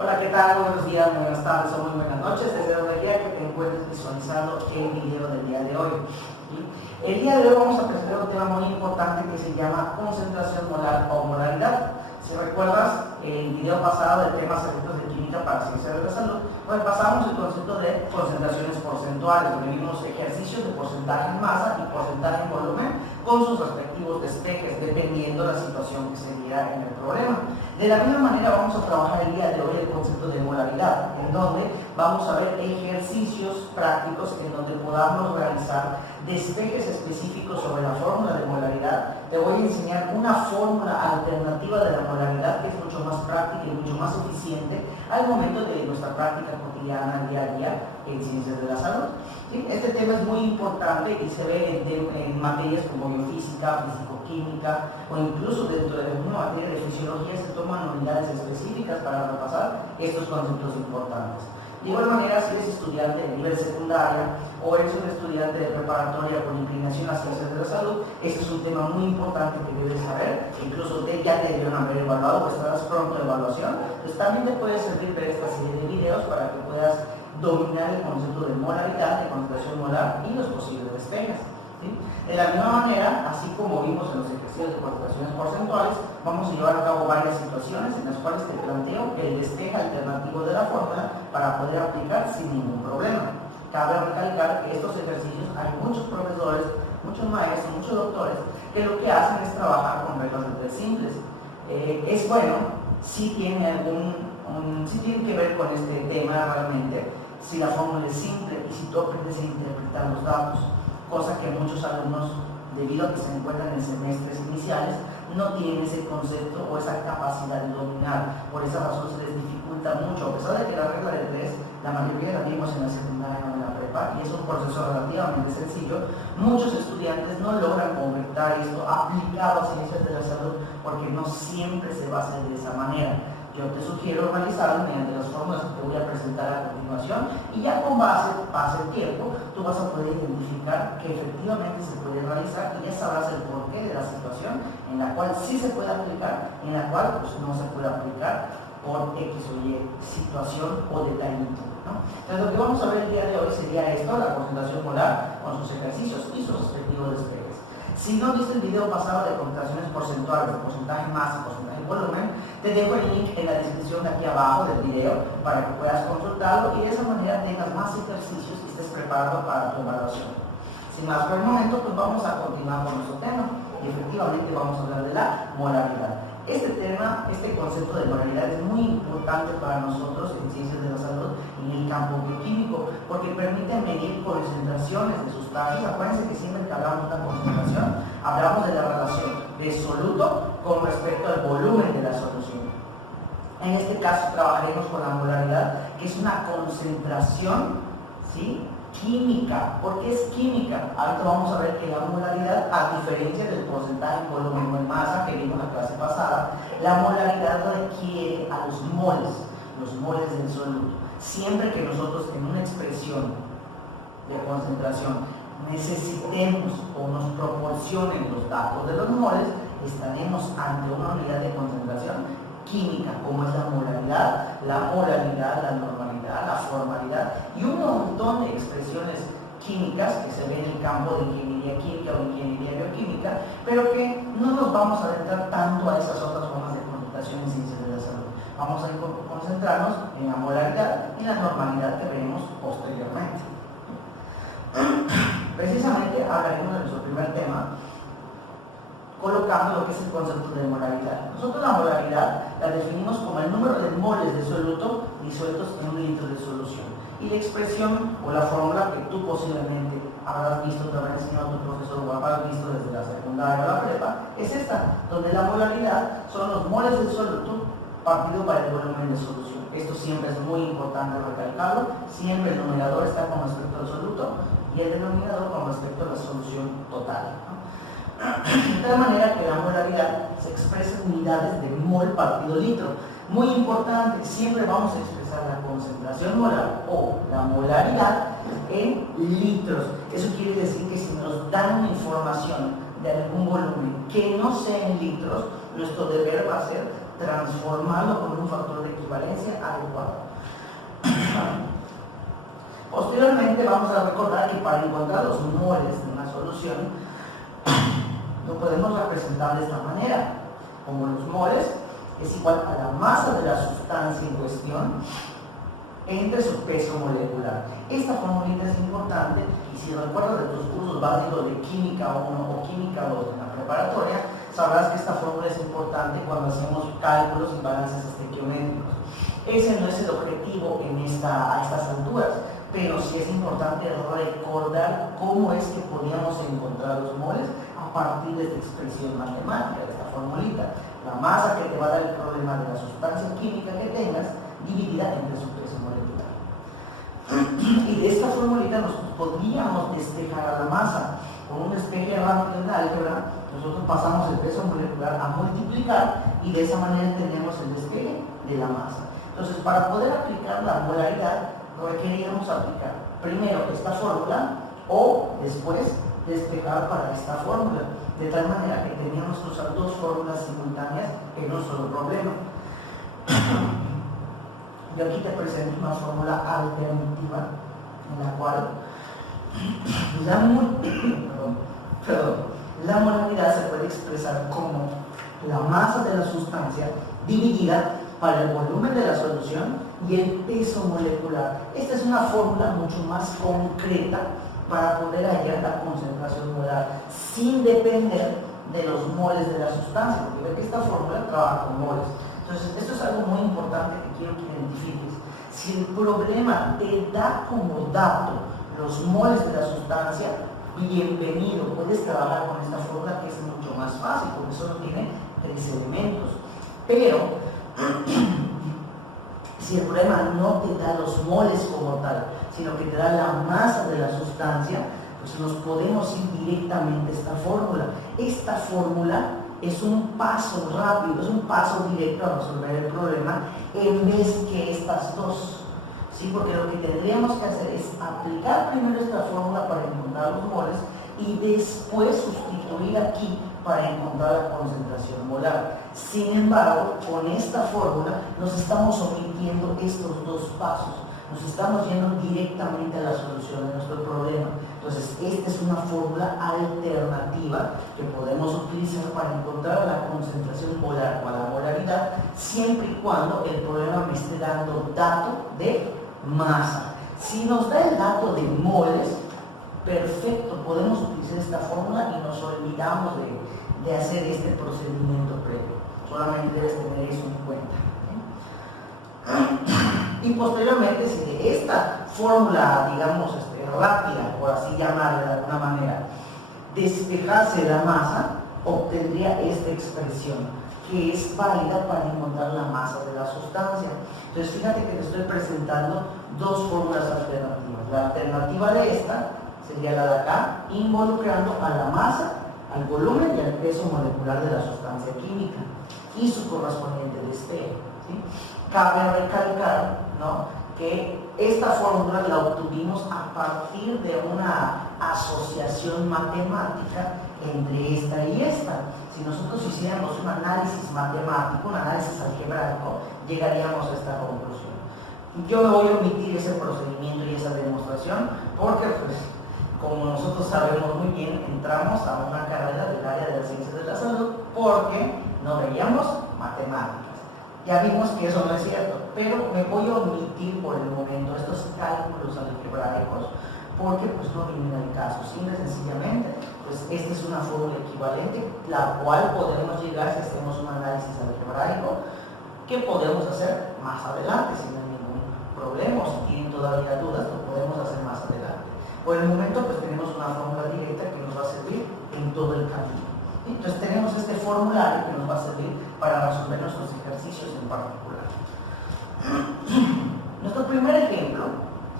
Hola, ¿qué tal? Buenos días, buenas tardes o muy buenas noches, desde donde quiera que te encuentres visualizando el video del día de hoy. ¿Sí? El día de hoy vamos a presentar un tema muy importante que se llama concentración molar o molaridad. Si recuerdas el video pasado del tema secretos de química para ciencias de la salud, pues pasamos el concepto de concentraciones porcentuales, donde vimos ejercicios de porcentaje en masa y porcentaje en volumen con sus respectivos despejes, dependiendo de la situación que se diera en el problema. De la misma manera vamos a trabajar el día de hoy el concepto de molaridad, en donde vamos a ver ejercicios prácticos en donde podamos realizar despejes específicos sobre la fórmula de molaridad. Te voy a enseñar una fórmula alternativa de la molaridad que es mucho más práctica y mucho más eficiente al momento de nuestra práctica cotidiana, día a día, en ciencias de la salud. ¿Sí? Este tema es muy importante y se ve en materias como biofísica, físico-química o incluso dentro de la misma materia de fisiología se toman unidades específicas para repasar estos conceptos importantes. De igual manera, si eres estudiante de nivel secundaria o eres un estudiante de preparatoria con inclinación a ciencias de la salud, este es un tema muy importante que debes saber, incluso ya te debieron haber evaluado o estarás pronto de evaluación, pues también te puede servir ver esta serie de videos para que puedas dominar el concepto de molaridad, de concentración molar y los posibles despejes. ¿Sí? De la misma manera, así como vimos en los ejercicios de concentraciones porcentuales, vamos a llevar a cabo varias situaciones en las cuales te planteo el despeje alternativo de la fórmula para poder aplicar sin ningún problema. Cabe recalcar que estos ejercicios hay muchos profesores, muchos maestros, muchos doctores que lo que hacen es trabajar con reglas de tres simples. Es bueno, si tiene que ver con este tema realmente, si la fórmula es simple y si tú aprendes a interpretar los datos, cosa que muchos alumnos, debido a que se encuentran en semestres iniciales, no tienen ese concepto o esa capacidad de dominar. Por esa razón se les dificulta mucho, a pesar de que la regla de tres, la mayoría la vimos en la secundaria o en la prepa, y es un proceso relativamente sencillo, muchos estudiantes no logran concretar esto aplicado a ciencias de la salud porque no siempre se basa de esa manera. Yo te sugiero realizarlo mediante las fórmulas que te voy a presentar a continuación y ya con base, pase el tiempo, tú vas a poder identificar que efectivamente se puede realizar y ya sabrás el porqué de la situación en la cual sí se puede aplicar, en la cual pues, no se puede aplicar por X o Y situación o detallito, ¿no? Entonces lo que vamos a ver el día de hoy sería esto, la concentración molar con sus ejercicios y sus respectivos despejes. Si no viste el video pasado de concentraciones porcentuales, porcentaje masa, porcentaje volumen, te dejo el link en la descripción de aquí abajo del video para que puedas consultarlo y de esa manera tengas más ejercicios y estés preparado para tu evaluación. Sin más por el momento, pues vamos a continuar con nuestro tema y efectivamente vamos a hablar de la molaridad. Este tema, este concepto de molaridad es muy importante para nosotros en ciencias de la salud y en el campo bioquímico porque permite medir concentraciones de sustancias. Acuérdense que siempre que hablamos de una concentración hablamos de la relación de soluto con respecto al volumen de la solución. En este caso trabajaremos con la molaridad, que es una concentración, ¿sí?, química. ¿Por qué es química? Ahorita vamos a ver que la molaridad, a diferencia del porcentaje en volumen o en masa que vimos en la clase pasada, la molaridad requiere a los moles del soluto. Siempre que nosotros en una expresión de concentración necesitemos o nos proporcionen los datos de los moles, estaremos ante una unidad de concentración química, como es la molaridad, la normalidad, la formalidad y un montón de expresiones químicas que se ven en el campo de ingeniería química o ingeniería bioquímica, pero que no nos vamos a adentrar tanto a esas otras formas de concentración en ciencias de la salud. Vamos a concentrarnos en la molaridad y la normalidad que veremos posteriormente. Precisamente hablaremos de nuestro primer tema, colocando lo que es el concepto de molaridad. Nosotros la molaridad la definimos como el número de moles de soluto disueltos en un litro de solución. Y la expresión o la fórmula que tú posiblemente habrás visto, te habrá enseñado tu profesor o habrás visto desde la secundaria o la prepa, es esta, donde la molaridad son los moles del soluto partido para el volumen de solución. Esto siempre es muy importante recalcarlo, siempre el numerador está con respecto al soluto y el denominador con respecto a la solución total, ¿no? De tal manera que la molaridad se expresa en unidades de mol partido litro. Muy importante, siempre vamos a expresar la concentración molar o la molaridad en litros. Eso quiere decir que si nos dan una información de algún volumen que no sea en litros, nuestro deber va a ser transformarlo con un factor de equivalencia adecuado. Posteriormente vamos a recordar que para encontrar los moles de una solución lo podemos representar de esta manera, como los moles es igual a la masa de la sustancia en cuestión entre su peso molecular. Esta formulita es importante y si recuerdas de tus cursos básicos de química 1 o química 2 en la preparatoria, sabrás que esta fórmula es importante cuando hacemos cálculos y balances estequiométricos. Ese no es el objetivo a estas alturas, pero sí es importante recordar cómo es que podíamos encontrar los moles a partir de esta expresión matemática, de esta formulita. La masa que te va a dar el problema de la sustancia química que tengas dividida entre su peso molecular. Y de esta formulita nos podríamos despejar a la masa. Con un despeje rápido en álgebra, nosotros pasamos el peso molecular a multiplicar y de esa manera tenemos el despeje de la masa. Entonces, para poder aplicar la molaridad, requeríamos aplicar primero esta fórmula o después despejar para esta fórmula, de tal manera que teníamos que usar dos fórmulas simultáneas en un solo problema. Yo aquí te presento una fórmula alternativa en la cual la molaridad se puede expresar como la masa de la sustancia dividida para el volumen de la solución y el peso molecular. Esta es una fórmula mucho más concreta para poder hallar la concentración molar sin depender de los moles de la sustancia, porque ve que esta fórmula trabaja con moles. Entonces, esto es algo muy importante que quiero que identifiques. Si el problema te da como dato los moles de la sustancia, bienvenido, puedes trabajar con esta fórmula que es mucho más fácil, porque solo tiene 3 elementos. Pero si el problema no te da los moles como tal, sino que te da la masa de la sustancia, pues nos podemos ir directamente a esta fórmula. Esta fórmula es un paso rápido, es un paso directo a resolver el problema en vez que estas dos. ¿Sí? Porque lo que tendríamos que hacer es aplicar primero esta fórmula para encontrar los moles y después sustituir aquí para encontrar la concentración molar. Sin embargo, con esta fórmula nos estamos omitiendo estos dos pasos. Nos estamos yendo directamente a la solución de nuestro problema. Entonces, esta es una fórmula alternativa que podemos utilizar para encontrar la concentración molar o la molaridad, siempre y cuando el problema me esté dando dato de masa. Si nos da el dato de moles, perfecto, podemos utilizar esta fórmula y nos olvidamos de hacer este procedimiento previo. Solamente debes tener eso en cuenta. Y posteriormente, si de esta fórmula, digamos, rápida, por así llamarla de alguna manera, despejase la masa, obtendría esta expresión, que es válida para encontrar la masa de la sustancia. Entonces, fíjate que te estoy presentando dos fórmulas alternativas. La alternativa de esta sería la de acá, involucrando a la masa, al volumen y al peso molecular de la sustancia química y su correspondiente despeje. ¿Sí? Cabe recalcar, ¿no?, que esta fórmula la obtuvimos a partir de una asociación matemática entre esta y esta. Si nosotros hiciéramos un análisis matemático, un análisis algebraico, llegaríamos a esta conclusión. Yo me voy a omitir ese procedimiento y esa demostración porque, pues, como nosotros sabemos muy bien, entramos a una carrera del área de las ciencias de la salud porque no veíamos matemáticas. Ya vimos que eso no es cierto, pero me voy a omitir por el momento estos cálculos algebraicos porque pues no vienen al caso. Simple y sencillamente, pues esta es una fórmula equivalente, la cual podemos llegar si hacemos un análisis algebraico, que podemos hacer más adelante sin ningún problema, o si tienen todavía dudas, lo podemos hacer más adelante. Por el momento, pues tenemos una fórmula directa que nos va a servir en todo el camino. Entonces tenemos este formulario que nos va a servir para resolver nuestros ejercicios en particular. Nuestro primer ejemplo,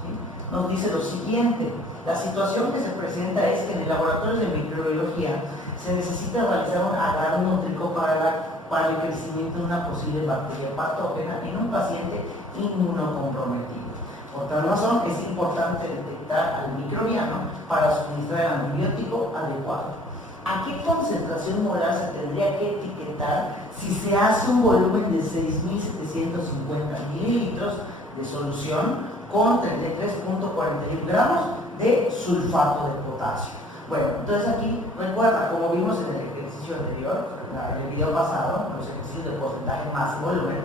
¿sí?, nos dice lo siguiente. La situación que se presenta es que en el laboratorio de microbiología se necesita realizar un agarnótrico para el crecimiento de una posible bacteria patógena en un paciente inmunocomprometido. Por tal razón, es importante detectar al microbiano para suministrar el antibiótico adecuado. ¿A qué concentración molar se tendría que etiquetar si se hace un volumen de 6.750 mililitros de solución con 33.41 gramos de sulfato de potasio. Bueno, entonces aquí recuerda, como vimos en el ejercicio anterior, en el video pasado, los ejercicios de porcentaje más volumen,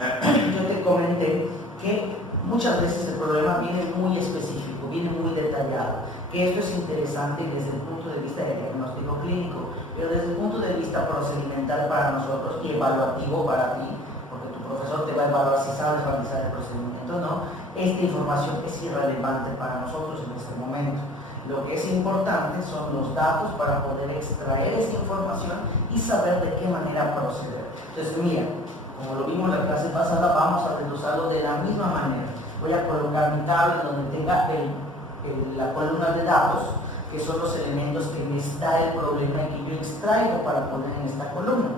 yo te comenté que muchas veces el problema viene muy específico, viene muy detallado, que esto es interesante desde el punto de vista de diagnóstico clínico, pero desde el punto de vista procedimental para nosotros y evaluativo para ti, porque tu profesor te va a evaluar si sabes realizar el procedimiento o no, esta información es irrelevante para nosotros en este momento. Lo que es importante son los datos para poder extraer esa información y saber de qué manera proceder. Entonces, mira, como lo vimos en la clase pasada, vamos a desglosarlo de la misma manera. Voy a colocar mi tabla donde tenga la columna de datos, que son los elementos que me está el problema y que yo extraigo para poner en esta columna.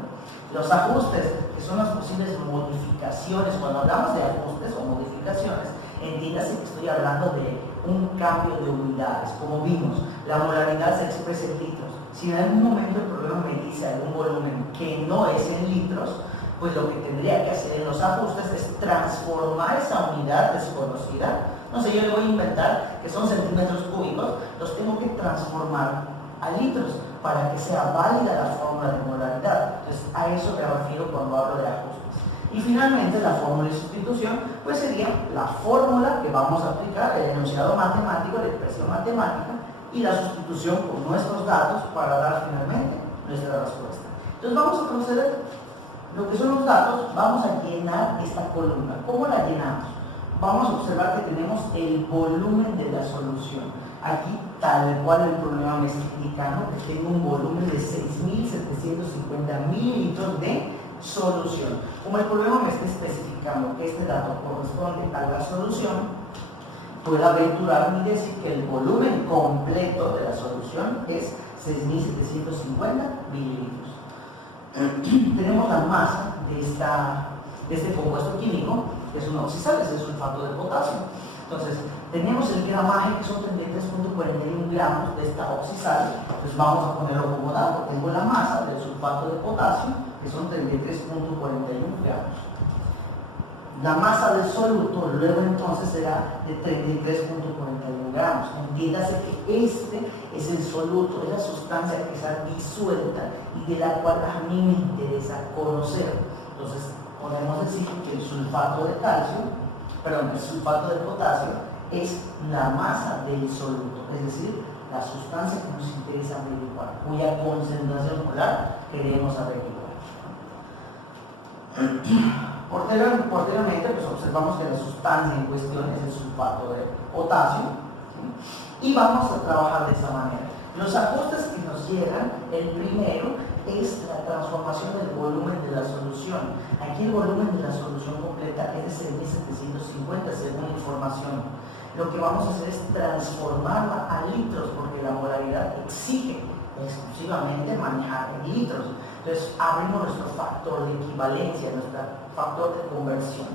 Los ajustes, que son las posibles modificaciones. Cuando hablamos de ajustes o modificaciones, entiéndase que estoy hablando de un cambio de unidades. Como vimos, la molaridad se expresa en litros. Si en algún momento el problema me dice algún volumen que no es en litros, pues lo que tendría que hacer en los ajustes es transformar esa unidad desconocida. No sé, yo le voy a inventar que son centímetros cúbicos, los tengo que transformar a litros para que sea válida la fórmula de molaridad. Entonces, a eso me refiero cuando hablo de ajustes. Y finalmente, la fórmula de sustitución, pues sería la fórmula que vamos a aplicar, el enunciado matemático, la expresión matemática, y la sustitución con nuestros datos para dar finalmente nuestra respuesta. Entonces, vamos a proceder. Lo que son los datos, vamos a llenar esta columna. ¿Cómo la llenamos? Vamos a observar que tenemos el volumen de la solución. Aquí, tal cual el problema me está indicando que tengo un volumen de 6.750 mililitros de solución. Como el problema me está especificando que este dato corresponde a la solución, puedo aventurarme y decir que el volumen completo de la solución es 6.750 mililitros. Tenemos la masa de este compuesto químico, que es un oxisal, es el sulfato de potasio. Entonces, tenemos el gramaje, que son 33.41 gramos de esta oxisal. Entonces, vamos a ponerlo como dato. Tengo la masa del sulfato de potasio, que son 33.41 gramos. La masa del soluto, luego entonces será de 33.41 gramos. Entiéndase que este es el soluto, es la sustancia que está disuelta y de la cual a mí me interesa conocer. Entonces, podemos decir que el sulfato de el sulfato de potasio es la masa del soluto, es decir, la sustancia que nos interesa averiguar, cuya concentración molar queremos averiguar. Posteriormente, pues observamos que la sustancia en cuestión es el sulfato de potasio, ¿sí? Y vamos a trabajar de esa manera. Los ajustes que nos llegan, el primero es la transformación del volumen de la solución. Aquí el volumen de la solución completa es de 6.750 según la información. Lo que vamos a hacer es transformarla a litros, porque la molaridad exige exclusivamente manejar en litros. Entonces abrimos nuestro factor de equivalencia, nuestro factor de conversión.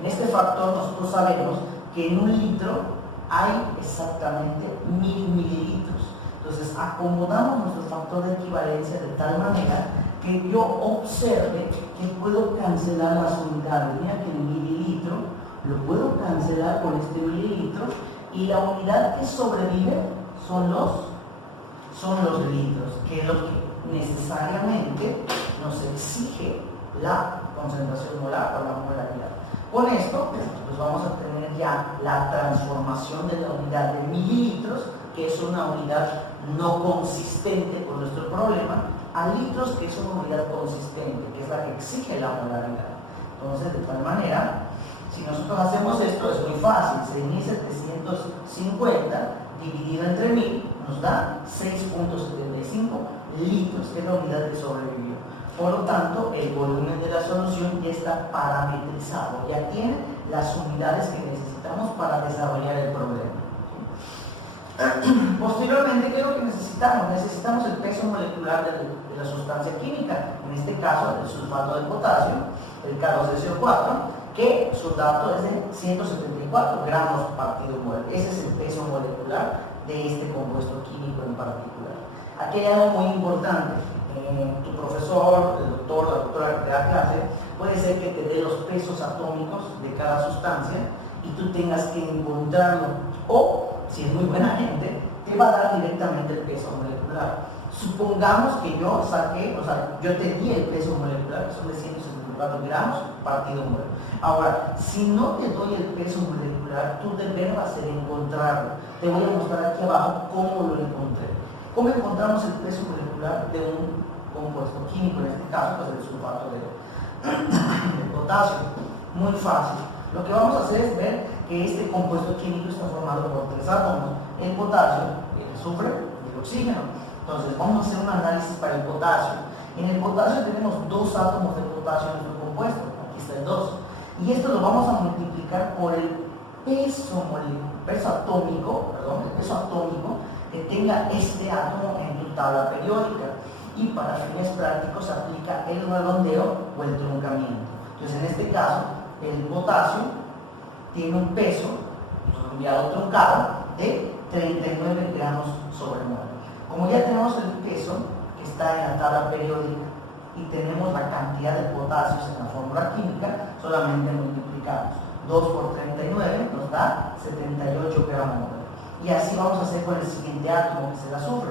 En este factor nosotros sabemos que en un litro hay exactamente 1000 mililitros. Entonces acomodamos nuestro factor de equivalencia de tal manera que yo observe que puedo cancelar las unidades. Mira que el mililitro lo puedo cancelar con este mililitro y la unidad que sobrevive son los litros, que es lo que necesariamente nos exige la concentración molar o la molaridad. Con esto, pues vamos a tener ya la transformación de la unidad de mililitros, que es una unidad no consistente con nuestro problema, a litros, que es una unidad consistente, que es la que exige la molaridad. Entonces, de tal manera, si nosotros hacemos esto, es muy fácil. 6.750 dividido entre 1000 nos da 6.75 litros, que es la unidad que sobrevivió. Por lo tanto, el volumen de la solución ya está parametrizado, ya tiene las unidades que necesitamos para desarrollar el problema. Posteriormente, ¿qué es lo que necesitamos? Necesitamos el peso molecular de la sustancia química, en este caso el sulfato de potasio, el K2SO4, que su dato es de 174 gramos partido mol. Ese es el peso molecular de este compuesto químico en particular. Aquí hay algo muy importante. tu profesor, el doctor, la doctora que te da clase, puede ser que te dé los pesos atómicos de cada sustancia y tú tengas que encontrarlo. O, si es muy buena gente, te va a dar directamente el peso molecular. Supongamos que yo saqué, yo te di el peso molecular, que son de 174 gramos partido mol. Ahora, si no te doy el peso molecular, tu deber va a ser encontrarlo. Te voy a mostrar aquí abajo cómo lo encontré. ¿Cómo encontramos el peso molecular de un compuesto químico? En este caso, pues el sulfato de potasio. Muy fácil. Lo que vamos a hacer es ver que este compuesto químico está formado por 3 átomos: el potasio, el azufre y el oxígeno. Entonces, vamos a hacer un análisis para el potasio. En el potasio tenemos 2 átomos de potasio en nuestro compuesto. Aquí está el 2. Y esto lo vamos a multiplicar por el peso atómico que tenga este átomo en tu tabla periódica. Y para fines prácticos se aplica el redondeo o el truncamiento. Entonces, en este caso, el potasio tiene un peso redondeado truncado de 39 gramos sobre mol. Como ya tenemos el peso que está en la tabla periódica y tenemos la cantidad de potasios en la fórmula química, solamente multiplicamos 2 por 39, nos da 78 gramos. Y así vamos a hacer con el siguiente átomo, que es el azufre.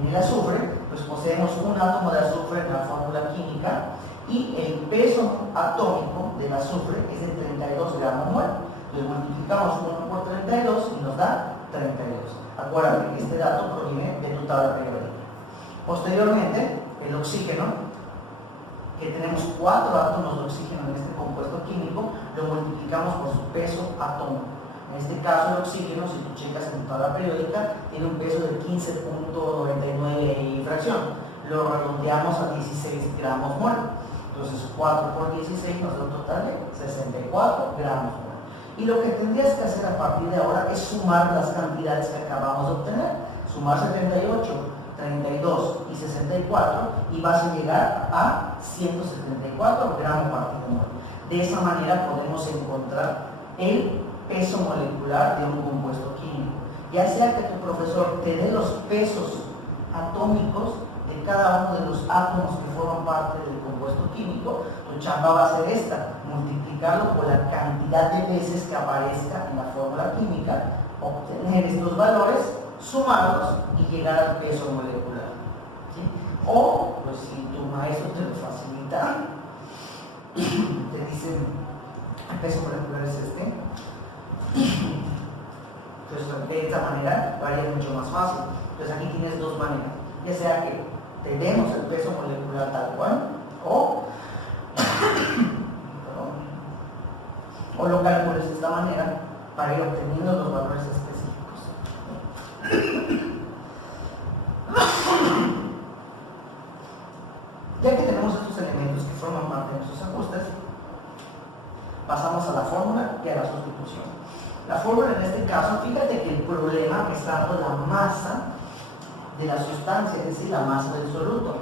En el azufre, pues poseemos un átomo de azufre en la fórmula química y el peso atómico del azufre es de 32 gramos mol. Entonces multiplicamos 1 por 32 y nos da 32. Acuérdate que este dato proviene de tu tabla periódica. Posteriormente, el oxígeno, que tenemos 4 átomos de oxígeno en este compuesto químico, lo multiplicamos por su peso atómico. En este caso, el oxígeno, si tú checas en tu tabla periódica, tiene un peso de 15.99 y fracción. Lo redondeamos a 16 gramos mol. Entonces, 4 por 16 nos da un total de 64 gramos mol. Y lo que tendrías que hacer a partir de ahora es sumar las cantidades que acabamos de obtener. Sumar 78, 32 y 64 y vas a llegar a 174 gramos partido mol. De esa manera podemos encontrar el peso molecular de un compuesto químico. Ya sea que tu profesor te dé los pesos atómicos de cada uno de los átomos que forman parte del compuesto químico, tu chamba va a ser esta: multiplicarlo por la cantidad de veces que aparezca en la fórmula química, obtener estos valores, sumarlos y llegar al peso molecular. ¿Sí? O, pues si tu maestro te lo facilita, te dicen el peso molecular es este, entonces de esta manera va a ir mucho más fácil. Entonces aquí tienes 2 maneras: ya sea que te demos el peso molecular tal cual, o lo calcules de esta manera para ir obteniendo los valores específicos. Ya que tenemos estos elementos que forman parte de nuestros ajustes, pasamos a la fórmula y a la sustitución. La fórmula en este caso, fíjate que el problema está dando la masa de la sustancia, es decir, la masa del soluto.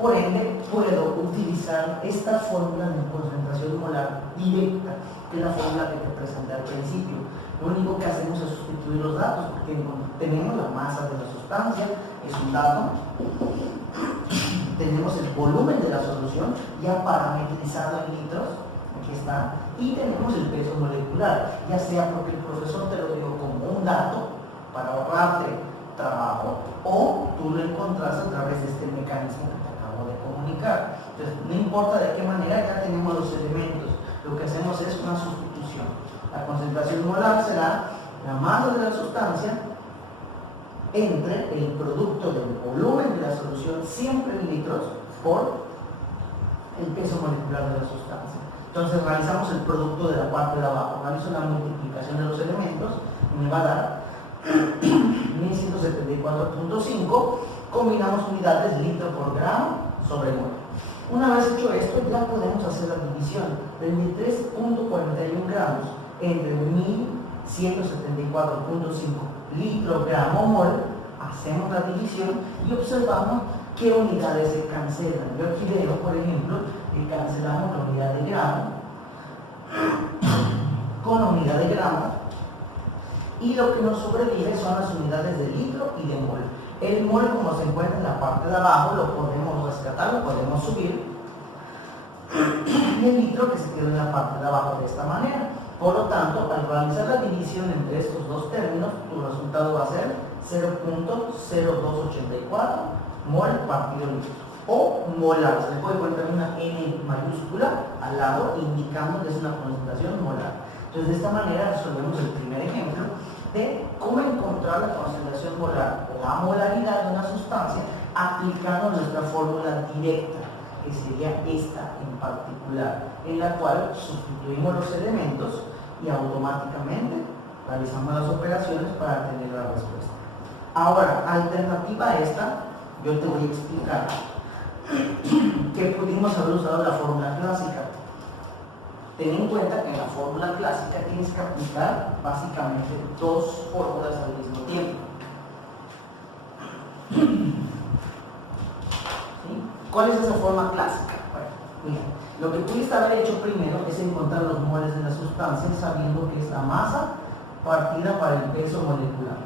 Por ende, puedo utilizar esta fórmula de concentración molar directa, que es la fórmula que te presenté al principio. Lo único que hacemos es sustituir los datos, porque tenemos la masa de la sustancia, es un dato, tenemos el volumen de la solución ya parametrizado en litros, aquí está, y tenemos el peso molecular, ya sea porque el profesor te lo dio como un dato para ahorrarte trabajo, o tú lo encontrás a través de este mecanismo que te acabo de comunicar. Entonces, no importa de qué manera, ya tenemos los elementos. Lo que hacemos es una sustitución. La concentración molar será la masa de la sustancia entre el producto del volumen de la solución, siempre en litros, por el peso molecular de la sustancia. Entonces realizamos el producto de la parte de abajo. Realizo la multiplicación de los elementos y me va a dar 1174.5, combinamos unidades litro por gramo sobre mol. Una vez hecho esto, ya podemos hacer la división. 23.41 gramos entre 1174.5 litro gramo mol, hacemos la división y observamos qué unidades se cancelan. Yo aquí veo, por ejemplo, que cancelamos la unidad de gramo con la unidad de gramo, y lo que nos sobrevive son las unidades de litro y de mol. El mol, como se encuentra en la parte de abajo, lo podemos rescatar, lo podemos subir. Y el litro que se queda en la parte de abajo de esta manera. Por lo tanto, al realizar la división entre estos dos términos, tu resultado va a ser 0.0284 mol partido litro. O molar, se le puede poner también una N mayúscula al lado, indicando que es una concentración molar. Entonces, de esta manera resolvemos el primer ejemplo de cómo encontrar la concentración molar o la molaridad de una sustancia aplicando nuestra fórmula directa, que sería esta en particular, en la cual sustituimos los elementos y automáticamente realizamos las operaciones para tener la respuesta. Ahora, alternativa a esta, yo te voy a explicar que pudimos haber usado la fórmula clásica. Ten en cuenta que en la fórmula clásica tienes que aplicar básicamente dos fórmulas al mismo tiempo. ¿Sí? ¿Cuál es esa forma clásica? Bueno, mira, lo que pudiste haber hecho primero es encontrar los moles de la sustancia sabiendo que es la masa partida para el peso molecular.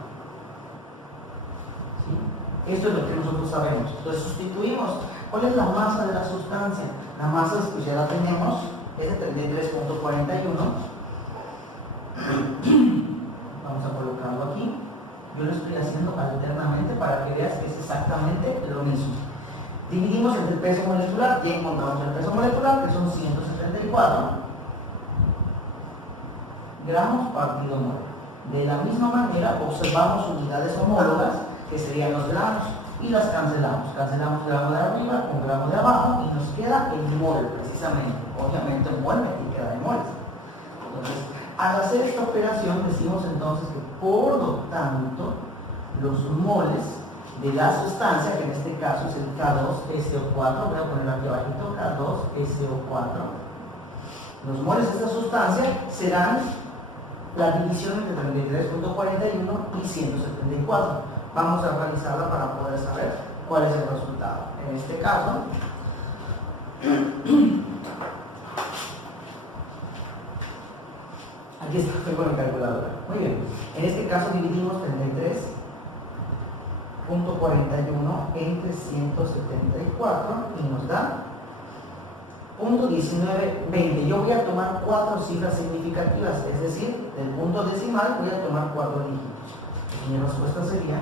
¿Sí? Esto es lo que nosotros sabemos. Entonces sustituimos. ¿Cuál es la masa de la sustancia? La masa, pues ya la tenemos, es de 33.41. Vamos a colocarlo aquí. Yo lo estoy haciendo alternamente para que veas que es exactamente lo mismo. Dividimos entre el peso molecular, ya encontramos el peso molecular, que son 174 gramos partido mol. De la misma manera observamos unidades homólogas, que serían los gramos, y las cancelamos. Cancelamos gramo de arriba con gramo de abajo y nos queda el mol, precisamente. Obviamente el mol me queda en moles. Entonces, al hacer esta operación decimos entonces que por lo tanto los moles de la sustancia, que en este caso es el K2SO4, voy a poner aquí abajito, K2SO4, los moles de esta sustancia serán la división entre 33.41 y 174. Vamos a realizarla para poder saber cuál es el resultado. En este caso, aquí estoy con mi calculadora. Muy bien. En este caso dividimos 33.41 entre 174 y nos da 0.1920. Yo voy a tomar 4 cifras significativas, es decir, del punto decimal voy a tomar 4 dígitos. Y mi respuesta sería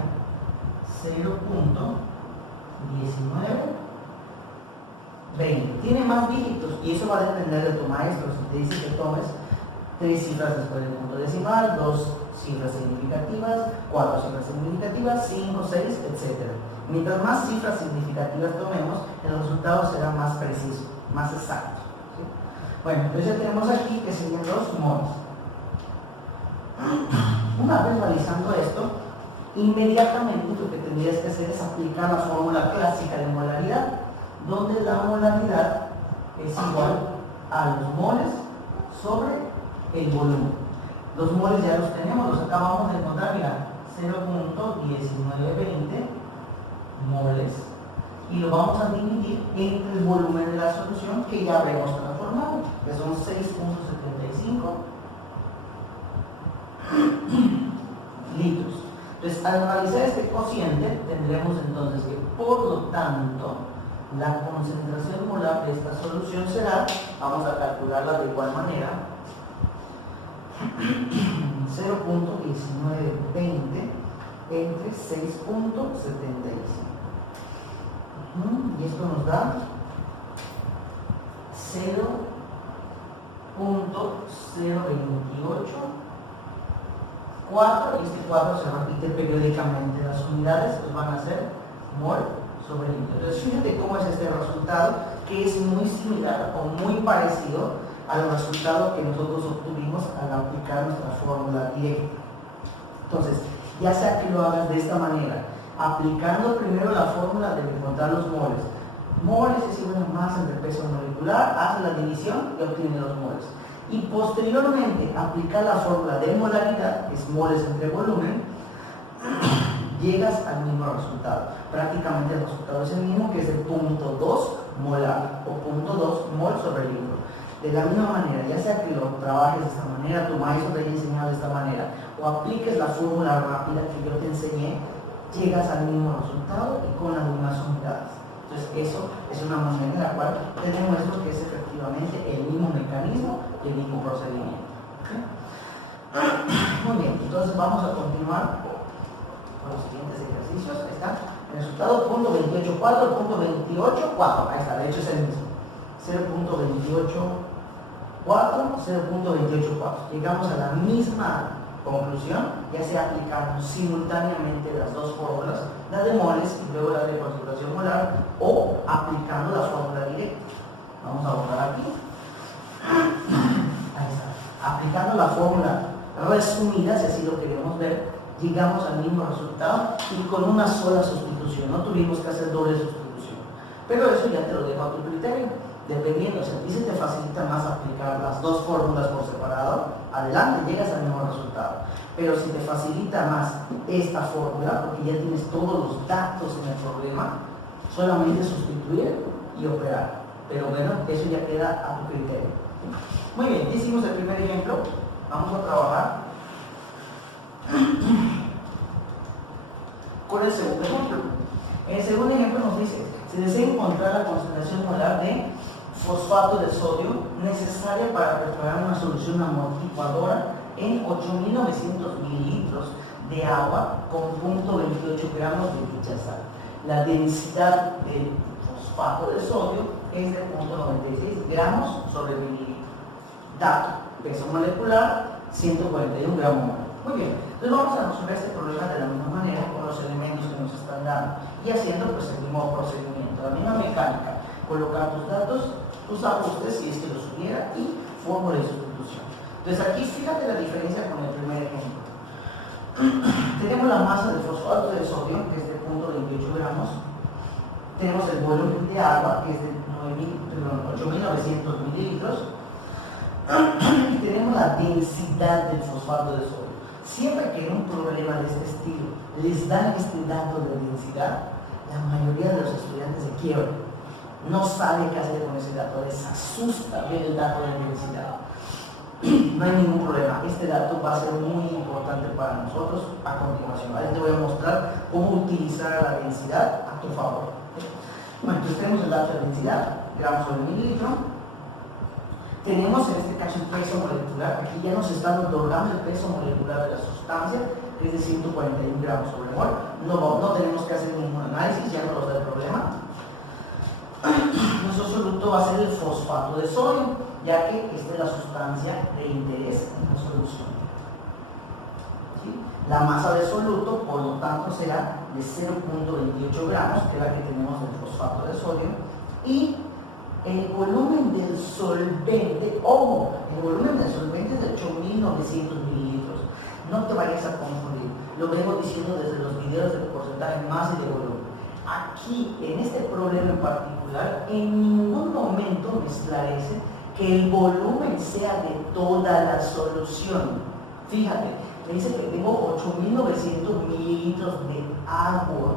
0.1920. Tiene más dígitos y eso va a depender de tu maestro. Si te dice que tomes 3 cifras después del punto decimal, 2 cifras significativas, 4 cifras significativas, 5, 6, etc. Mientras más cifras significativas tomemos, el resultado será más preciso, más exacto. ¿Sí? Bueno, entonces ya tenemos aquí que serían los moles. Una vez realizando esto, inmediatamente lo que tendrías que hacer es aplicar la fórmula clásica de molaridad, donde la molaridad es igual a los moles sobre el volumen. Los moles ya los tenemos, los acabamos de encontrar, mira, 0.1920 moles, y lo vamos a dividir entre el volumen de la solución que ya habremos transformado, que son 6.75 litros. Entonces, al realizar este cociente, tendremos entonces que, por lo tanto, la concentración molar de esta solución será, vamos a calcularla de igual manera, 0.1920 entre 6.75. Y esto nos da 0.028 4, y este 4 se repite periódicamente. Las unidades pues van a ser mol sobre litro. Entonces fíjate cómo es este resultado, que es muy similar o muy parecido al resultado que nosotros obtuvimos al aplicar nuestra fórmula directa. Entonces, ya sea que lo hagas de esta manera, aplicando primero la fórmula de encontrar los moles. Moles es igual a masa entre peso molecular, haces la división y obtienes los moles. Y posteriormente aplicar la fórmula de molaridad, que es moles entre volumen, llegas al mismo resultado. Prácticamente el resultado es el mismo, que es el 0.2 molar o 0.2 mol sobre el litro. De la misma manera, ya sea que lo trabajes de esta manera, tu maestro te haya enseñado de esta manera, o apliques la fórmula rápida que yo te enseñé, llegas al mismo resultado y con las mismas unidades. Entonces eso es una manera en la cual te demuestro que es efectivamente el mismo mecanismo y el mismo procedimiento. ¿Okay? Muy bien, entonces vamos a continuar con los siguientes ejercicios. Ahí está. El resultado punto 28.4, punto 28.4. Ahí está, de hecho es el mismo. 0.28.4, 0.28.4. Llegamos a la misma conclusión, ya sea aplicando simultáneamente las dos fórmulas, la de moles y luego la de concentración molar, o aplicando la fórmula directa. Vamos a borrar aquí. Ahí está. Aplicando la fórmula resumida, si así lo queremos ver, llegamos al mismo resultado y con una sola sustitución. No tuvimos que hacer doble sustitución. Pero eso ya te lo dejo a tu criterio. Dependiendo, si a ti se te facilita más aplicar las dos fórmulas por separado, adelante, llegas al mismo resultado. Pero si te facilita más esta fórmula, porque ya tienes todos los datos en el problema, solamente sustituir y operar. Pero bueno, eso ya queda a tu criterio. Muy bien, ya hicimos el primer ejemplo. Vamos a trabajar con el segundo ejemplo. En el segundo ejemplo nos dice, se desea encontrar la concentración molar de fosfato de sodio necesaria para preparar una solución amortiguadora en 8.900 mililitros de agua con 0.28 gramos de dicha sal. La densidad del fosfato de sodio es de 0.96 gramos sobre mililitro. Dato, peso molecular, 141 gramos molar. Muy bien, entonces vamos a resolver este problema de la misma manera con los elementos que nos están dando y haciendo pues el mismo procedimiento, la misma mecánica, colocar tus datos, tus ajustes si es que los hubiera y fórmula de sustitución. Entonces aquí fíjate la diferencia con el primer ejemplo. Tenemos la masa de fosfato de sodio que es de 0.28 gramos, tenemos el volumen de agua que es de 8.900 mililitros y tenemos la densidad del fosfato de sodio. Siempre que en un problema de este estilo les dan este dato de densidad, la mayoría de los estudiantes se quiebran. No saben qué hacer con ese dato, les asusta ver el dato de densidad. No hay ningún problema, este dato va a ser muy importante para nosotros a continuación. Ahora te voy a mostrar cómo utilizar la densidad a tu favor. Bueno, entonces tenemos el dato de densidad, gramos sobre mililitro. Tenemos en este caso el peso molecular, aquí ya nos están otorgando el peso molecular de la sustancia, que es de 141 gramos sobre mol. No tenemos que hacer ningún análisis, ya no nos da el problema. Nuestro soluto va a ser el fosfato de sodio, ya que esta es la sustancia de interés en la solución. ¿Sí? La masa de soluto, por lo tanto, será de 0.28 gramos, que es la que tenemos del fosfato de sodio, y el volumen del solvente, ojo, el volumen del solvente es de 8.900 mililitros. No te vayas a confundir, lo vengo diciendo desde los videos de porcentaje masa y de volumen. Aquí, en este problema en particular, en ningún momento me esclarece que el volumen sea de toda la solución. Fíjate, me dice que tengo 8.900 mililitros de agua.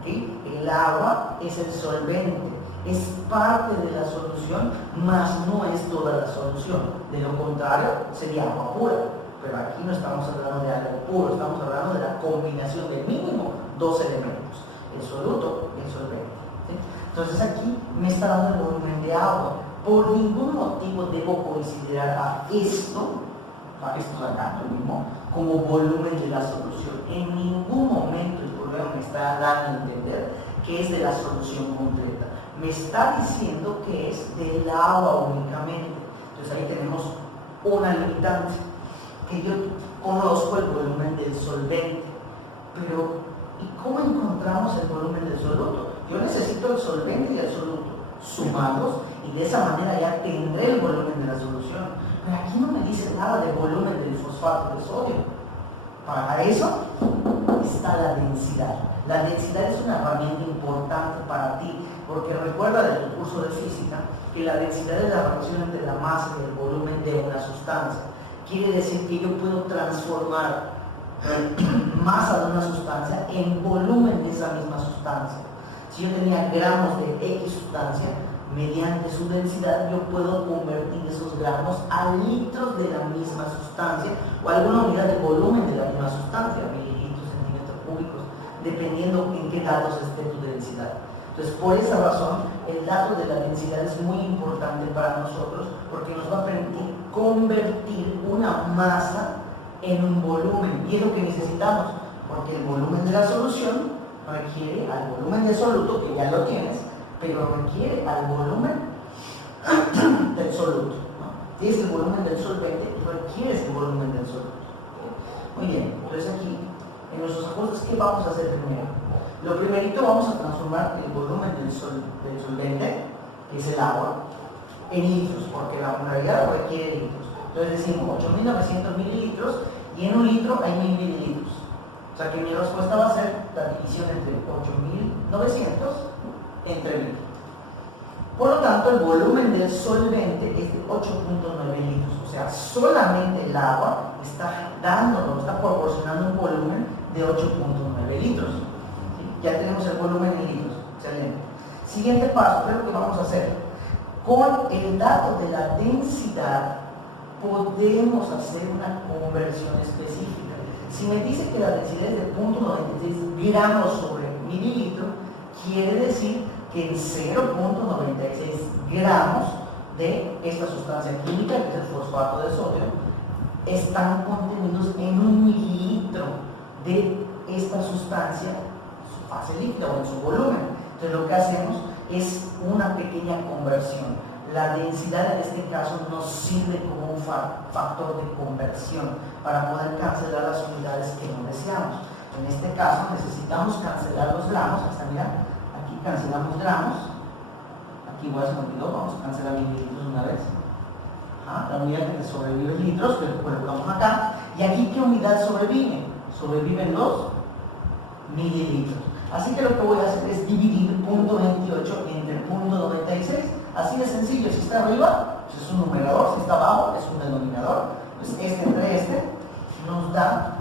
¿Okay? El agua es el solvente. Es parte de la solución, mas no es toda la solución. De lo contrario, sería agua pura. Pero aquí no estamos hablando de algo puro, estamos hablando de la combinación de mínimo dos elementos, el soluto y el solvente. ¿Sí? Entonces aquí me está dando el volumen de agua. Por ningún motivo debo considerar a esto acá mismo, como volumen de la solución. En ningún momento el problema me está dando a entender que es de la solución completa. Me está diciendo que es del agua únicamente. Entonces ahí tenemos una limitante, que yo conozco el volumen del solvente, pero ¿y cómo encontramos el volumen del soluto? Yo necesito el solvente y el soluto sumados y de esa manera ya tendré el volumen de la solución. Pero aquí no me dice nada de volumen del fosfato de sodio. Para eso está la densidad. La densidad es una herramienta importante para ti, porque recuerda de tu curso de física que la densidad es la relación entre la masa y el volumen de una sustancia. Quiere decir que yo puedo transformar masa de una sustancia en volumen de esa misma sustancia. Si yo tenía gramos de X sustancia, mediante su densidad yo puedo convertir esos gramos a litros de la misma sustancia o alguna unidad de volumen de la misma sustancia, mililitros, centímetros cúbicos, dependiendo en qué datos esté tu densidad. Entonces, por esa razón, el dato de la densidad es muy importante para nosotros porque nos va a permitir convertir una masa en un volumen, y es lo que necesitamos, porque el volumen de la solución requiere al volumen de soluto, que ya lo tienes, pero requiere al volumen del soluto, ¿no? Tienes el volumen del solvente y requieres el volumen del soluto. Muy bien, entonces aquí, en nuestros ajustes, ¿qué vamos a hacer primero? Lo primerito, vamos a transformar el volumen del solvente, que es el agua, en litros, porque la molaridad requiere litros. Entonces decimos 8.900 mililitros y en un litro hay 1.000 mililitros. O sea que mi respuesta va a ser la división entre 8.900 entre 1.000. Por lo tanto, el volumen del solvente es de 8.9 litros. O sea, solamente el agua está dándonos, está proporcionando un volumen de 8.9 litros. ¿Sí? Ya tenemos el volumen en litros. Excelente. Siguiente paso, ¿qué es lo que vamos a hacer? Con el dato de la densidad podemos hacer una conversión específica. Si me dice que la densidad es de 0.96 gramos sobre mililitro, quiere decir que en 0.96 gramos de esta sustancia química, que es el fosfato de sodio, están contenidos en 1 mililitro de esta sustancia, su fase líquida o en su volumen. Entonces lo que hacemos es una pequeña conversión. La densidad en este caso nos sirve como un factor de conversión para poder cancelar las unidades que no deseamos. En este caso necesitamos cancelar los gramos. Hasta mira, aquí cancelamos gramos. Aquí igual se me olvidó, vamos a cancelar mililitros una vez. La unidad que te sobrevive es litros, pero colocamos acá. Y aquí, ¿qué unidad sobrevive? Sobreviven los mililitros. Así que lo que voy a hacer es dividir 0.28 entre 0.96. Así de sencillo. Si está arriba, pues es un numerador. Si está abajo, es un denominador. Pues este entre este nos da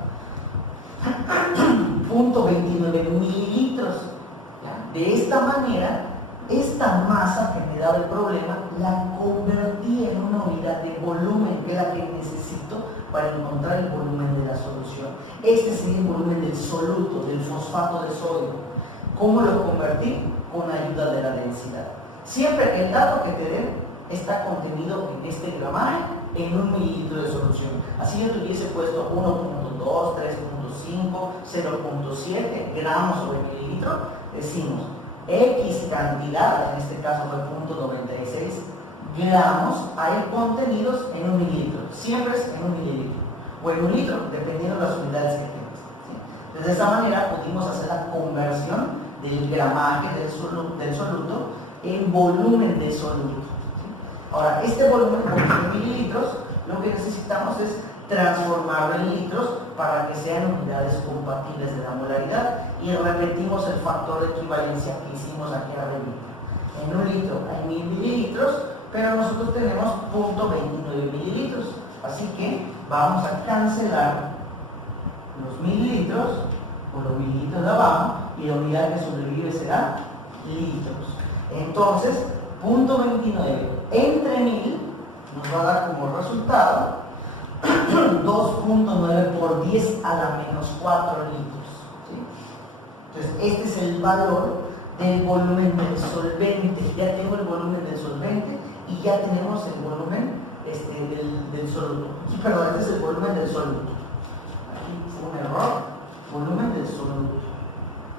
0.29 mililitros. ¿Ya? De esta manera, esta masa que me daba el problema la convertí en una unidad de volumen, que es la que necesito para encontrar el volumen de la solución. Este sería el volumen del soluto, del fosfato de sodio. ¿Cómo lo convertí? Con ayuda de la densidad. Siempre el dato que te den está contenido en este gramaje en 1 mililitro de solución. Así yo te hubiese puesto 1.2, 3.5, 0.7 gramos sobre mililitro. Decimos X cantidad, en este caso fue 0.96 gramos, hay contenidos en 1 mililitro. Siempre es en 1 mililitro o en 1 litro, dependiendo de las unidades que tengas. ¿Sí? Entonces, de esa manera pudimos hacer la conversión del gramaje del soluto en volumen de soluto. ¿Sí? Ahora, este volumen de mililitros, lo que necesitamos es transformarlo en litros para que sean unidades compatibles de la molaridad, y repetimos el factor de equivalencia que hicimos aquí arriba. En 1 litro hay 1.000 mililitros, pero nosotros tenemos 0.29 mililitros, así que vamos a cancelar los mililitros por los mililitros de abajo y la unidad que sobrevive será litros. Entonces, 0.29 entre 1.000 nos va a dar como resultado 2.9 por 10 a la menos 4 litros. ¿Sí? Entonces, este es el valor del volumen del solvente. Ya tengo el volumen del solvente y ya tenemos el volumen del soluto. Perdón, este es el volumen del soluto. Aquí fue un error. Volumen del soluto.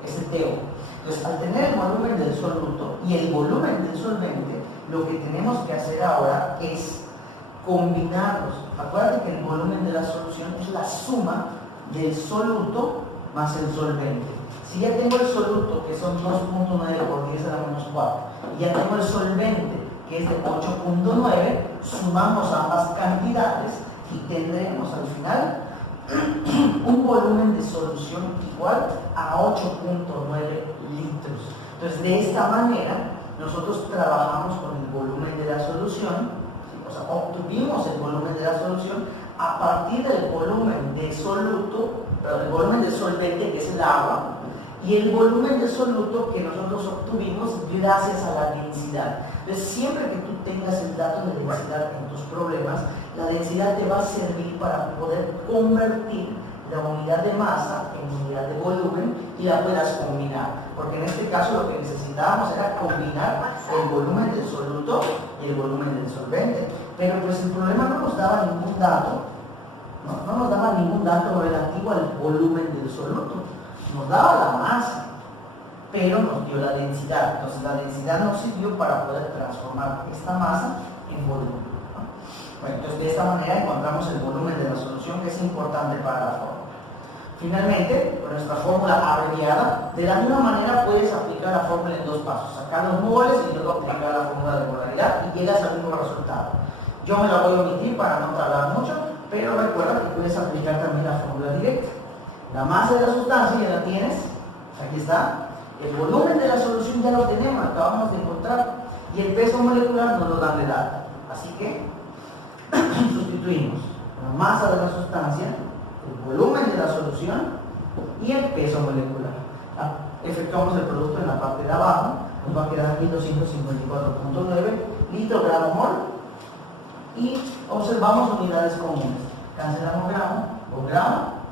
Es el TO. Entonces, al tener el volumen del soluto y el volumen del solvente, lo que tenemos que hacer ahora es combinarlos. Acuérdate que el volumen de la solución es la suma del soluto más el solvente. Si ya tengo el soluto, que son 2.9 por 10 a la menos 4, y ya tengo el solvente, que es de 8.9, sumamos ambas cantidades y tendremos al final un volumen de solución igual a 8.9 litros. Entonces, de esta manera, nosotros trabajamos con el volumen de la solución. O sea, obtuvimos el volumen de la solución a partir del volumen de soluto, el volumen de solvente, que es el agua, y el volumen de soluto que nosotros obtuvimos gracias a la densidad. Entonces, siempre que tú tengas el dato de densidad en tus problemas, la densidad te va a servir para poder convertir la unidad de masa en unidad de volumen y la puedas combinar. Porque en este caso lo que necesitábamos era combinar el volumen del soluto y el volumen del solvente. Pero pues el problema no nos daba ningún dato, no nos daba ningún dato relativo al volumen del soluto. Nos daba la masa, pero nos dio la densidad. Entonces la densidad nos sirvió para poder transformar esta masa en volumen. Bueno, entonces de esta manera encontramos el volumen de la solución, que es importante para la fórmula. Finalmente, con nuestra fórmula abreviada, de la misma manera puedes aplicar la fórmula en dos pasos: sacar los moles y luego aplicar la fórmula de molaridad y llegas al mismo resultado. Yo me la voy a omitir para no tardar mucho, pero recuerda que puedes aplicar también la fórmula directa. La masa de la sustancia ya la tienes, aquí está. El volumen de la solución ya lo tenemos, acabamos de encontrar, y el peso molecular nos lo dan de data. Así que sustituimos la masa de la sustancia, el volumen de la solución y el peso molecular. Efectuamos el producto en la parte de abajo, nos va a quedar 1254.9 litro gramo mol, y observamos unidades comunes. Cancelamos gramo por gramo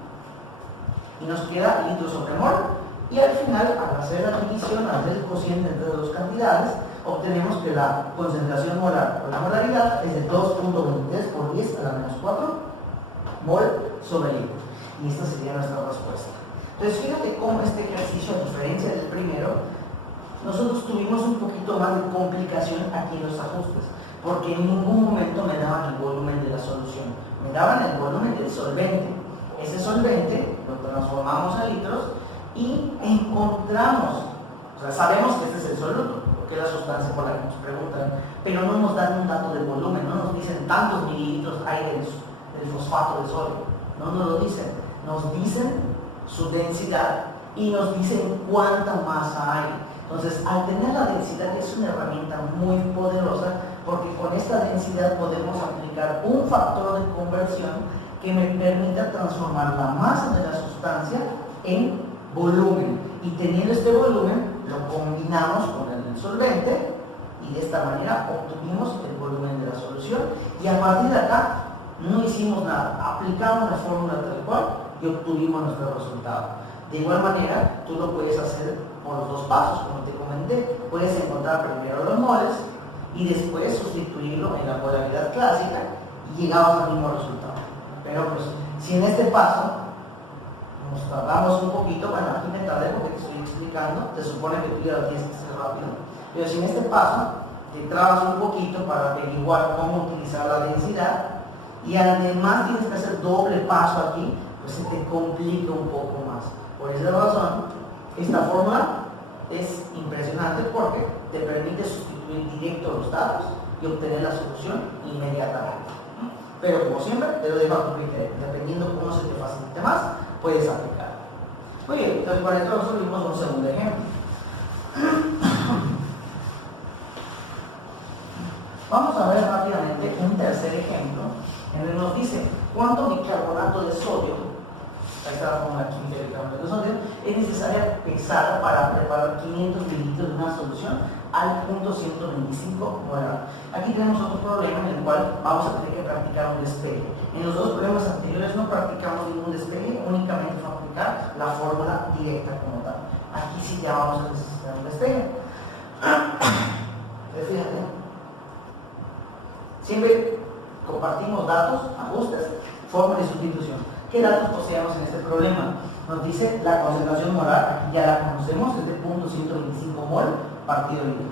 y nos queda litro sobre mol, y al final, al hacer la división, al hacer el cociente entre las dos cantidades, obtenemos que la concentración molar o la molaridad es de 2.23 por 10 a la menos 4 mol sobre litro. Y esta sería nuestra respuesta. Entonces, fíjate cómo este ejercicio, a diferencia del primero, nosotros tuvimos un poquito más de complicación aquí en los ajustes, porque en ningún momento me daban el volumen de la solución, me daban el volumen del solvente. Ese solvente lo transformamos a litros y encontramos, o sea, sabemos que este es el soluto, que es la sustancia por la que nos preguntan, pero no nos dan un dato de volumen, no nos dicen tantos mililitros hay del fosfato de sodio, no nos lo dicen, nos dicen su densidad y nos dicen cuánta masa hay. Entonces, al tener la densidad es una herramienta muy poderosa, porque con esta densidad podemos aplicar un factor de conversión que me permita transformar la masa de la sustancia en volumen, y teniendo este volumen lo combinamos con el del solvente y de esta manera obtuvimos el volumen de la solución, y a partir de acá no hicimos nada, aplicamos la fórmula tal cual y obtuvimos nuestro resultado. De igual manera tú lo puedes hacer por los dos pasos, como te comenté. Puedes encontrar primero los moles y después sustituirlo en la polaridad clásica y llegamos al mismo resultado. Pero pues si en este paso nos tardamos un poquito, bueno, aquí me tardé porque te estoy explicando, te supone que tú ya lo tienes que hacer rápido, pero si en este paso te trabas un poquito para averiguar cómo utilizar la densidad, y además tienes que hacer doble paso aquí, pues se te complica un poco más. Por esa razón, esta fórmula es impresionante porque te permite sustituir directo los datos y obtener la solución inmediatamente. Pero como siempre, te lo dejo a tu criterio, dependiendo cómo se te facilite más, puedes aplicar. Muy bien, entonces para esto resolvimos un segundo ejemplo. Vamos a ver rápidamente un tercer ejemplo, en el que nos dice cuánto bicarbonato de sodio, ahí está la fórmula química de bicarbonato de sodio, es necesaria pesar para preparar 500 mililitros de una solución al punto 125 molar. Aquí tenemos otro problema en el cual vamos a tener que practicar un despegue. En los dos problemas anteriores no practicamos ningún despegue, únicamente vamos a aplicar la fórmula directa como tal. Aquí sí ya vamos a necesitar un despegue. Entonces, fíjate, siempre compartimos datos, ajustes, fórmula y sustitución. ¿Qué datos poseemos en este problema? Nos dice la concentración molar, aquí ya la conocemos, es de 0.125 mol partido litro.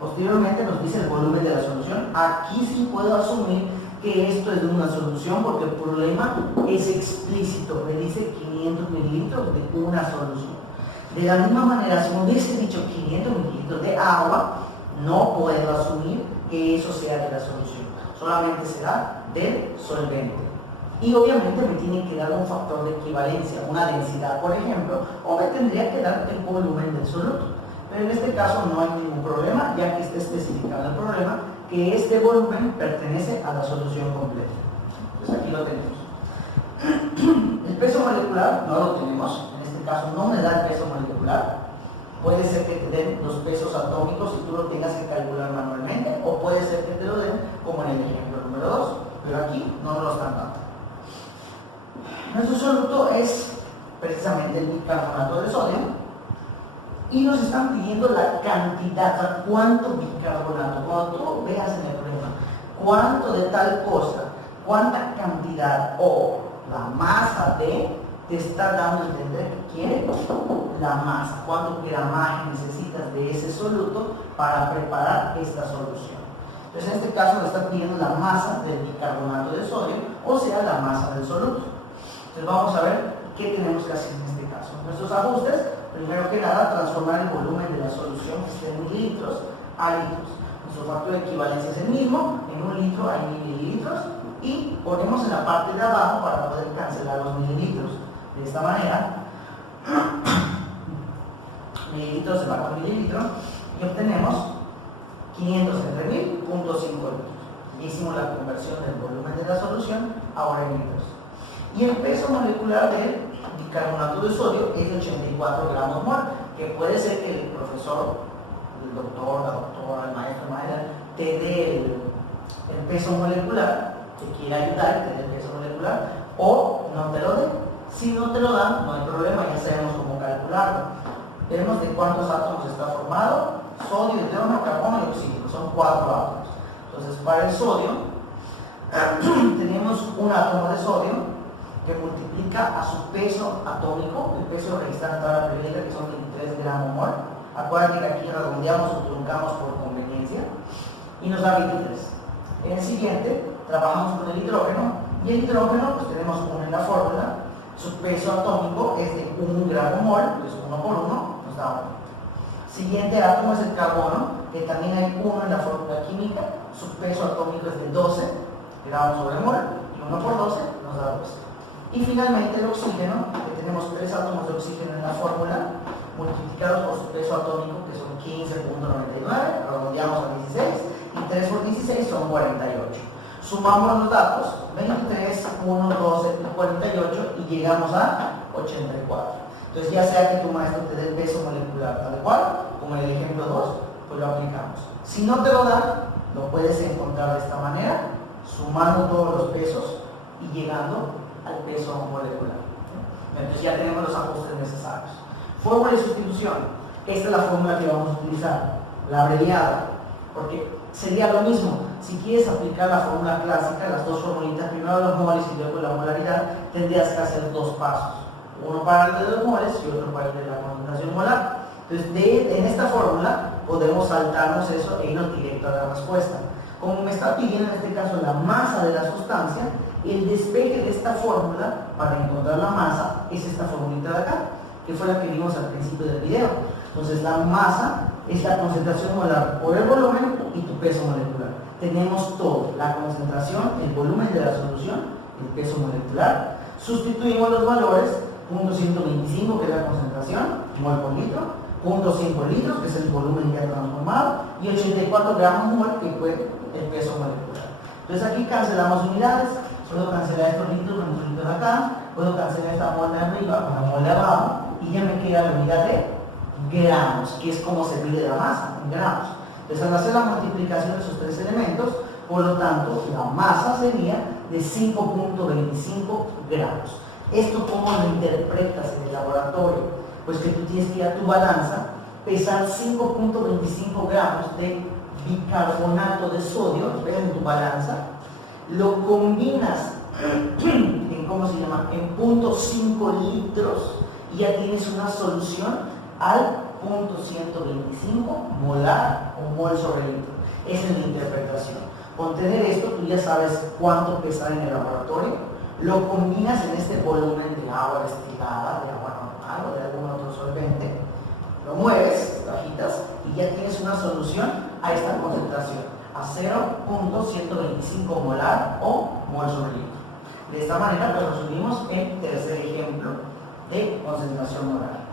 Posteriormente nos dice el volumen de la solución. Aquí sí puedo asumir que esto es de una solución porque el problema es explícito, me dice 500 mililitros de una solución. De la misma manera, si me hubiese dicho 500 mililitros de agua, no puedo asumir que eso sea de la solución, solamente será del solvente. Y obviamente me tiene que dar un factor de equivalencia, una densidad, por ejemplo, o me tendría que dar el volumen del soluto. Pero en este caso no hay ningún problema, ya que está especificado el problema que este volumen pertenece a la solución completa. Entonces aquí lo tenemos. El peso molecular no lo tenemos, en este caso no me da el peso molecular. Puede ser que te den los pesos atómicos y tú lo tengas que calcular manualmente, o puede ser que te lo den como en el ejemplo número 2, pero aquí no nos lo están dando. Nuestro soluto es precisamente el bicarbonato de sodio y nos están pidiendo la cantidad, o sea, cuánto bicarbonato. Cuando tú veas en el problema cuánto de tal cosa, cuánta cantidad o la masa de, te está dando a entender que quiere la masa, cuánto gramaje necesitas de ese soluto para preparar esta solución. Entonces en este caso nos está pidiendo la masa del bicarbonato de sodio, o sea, la masa del soluto. Entonces vamos a ver qué tenemos que hacer en este caso. Nuestros ajustes, primero que nada, transformar el volumen de la solución que esté en mililitros a litros. Nuestro factor de equivalencia es el mismo, en un litro hay mililitros, y ponemos en la parte de abajo para poder cancelar los mililitros. De esta manera, mililitros se va con mililitro y obtenemos 500 entre 1000, 0.5 litros. Y hicimos la conversión del volumen de la solución ahora en litros. Y el peso molecular del bicarbonato de sodio es de 84 gramos mol, que puede ser que el profesor, el doctor, la doctora, el maestro, te dé el peso molecular, te quiera ayudar, te dé el peso molecular, o no te lo dé. Si no te lo dan, no hay problema, ya sabemos cómo calcularlo. Vemos de cuántos átomos está formado: sodio, hidrógeno, carbono y oxígeno. Son 4 átomos. Entonces, para el sodio, tenemos un átomo de sodio que multiplica a su peso atómico, el peso registrado en tabla periódica, que son 23 gramos mol. Acuérdate que aquí redondeamos o truncamos por conveniencia, y nos da 23. En el siguiente, trabajamos con el hidrógeno, y el hidrógeno, pues tenemos 1 en la fórmula. Su peso atómico es de 1 gramo mol, entonces 1 por 1 nos da 1. Siguiente átomo es el carbono, que también hay 1 en la fórmula química. Su peso atómico es de 12 gramos sobre mol, y 1 por 12 nos da 12. Y finalmente el oxígeno, que tenemos 3 átomos de oxígeno en la fórmula, multiplicados por su peso atómico, que son 15.99, redondeamos a 16, y 3 por 16 son 48. Sumamos los datos, 23, 1, 12 y 48, y llegamos a 84. Entonces, ya sea que tu maestro te dé el peso molecular tal cual, como en el ejemplo 2, pues lo aplicamos. Si no te lo da, lo puedes encontrar de esta manera, sumando todos los pesos y llegando al peso molecular. Entonces ya tenemos los ajustes necesarios. Fórmula de sustitución. Esta es la fórmula que vamos a utilizar, la abreviada, porque sería lo mismo. Si quieres aplicar la fórmula clásica, las dos formulitas, primero los moles y luego la molaridad, tendrías que hacer 2 pasos. Uno para el de los moles y otro para el de la concentración molar. Entonces, en esta fórmula podemos saltarnos eso e irnos directo a la respuesta. Como me está pidiendo en este caso la masa de la sustancia, el despeje de esta fórmula para encontrar la masa es esta formulita de acá, que fue la que vimos al principio del video. Entonces, la masa es la concentración molar por el volumen y tu peso molecular. Tenemos todo: la concentración, el volumen de la solución, el peso molecular. Sustituimos los valores: 0.125, que es la concentración, mol por litro; 0.100 por litro, que es el volumen ya transformado; y 84 gramos mol, que fue el peso molecular. Entonces aquí cancelamos unidades. Puedo cancelar estos litros con los litros de acá, puedo cancelar esta mol de arriba con la mol de abajo, y ya me queda la unidad de gramos, que es como se mide la masa, en gramos. Entonces, al hacer la multiplicación de esos 3 elementos, por lo tanto, la masa sería de 5.25 gramos. ¿Esto cómo lo interpretas en el laboratorio? Pues que tú tienes que ir a tu balanza, pesar 5.25 gramos de bicarbonato de sodio, en tu balanza, lo combinas en, ¿cómo se llama?, en 0.5 litros, y ya tienes una solución al 0.125 molar o mol sobre litro. Esa es la interpretación. Con tener esto, tú ya sabes cuánto pesar en el laboratorio, lo combinas en este volumen de agua destilada, de agua normal o de algún otro solvente, lo mueves, lo agitas, y ya tienes una solución a esta concentración, a 0.125 molar o mol sobre litro. De esta manera, pues resolvimos el tercer ejemplo de concentración molar.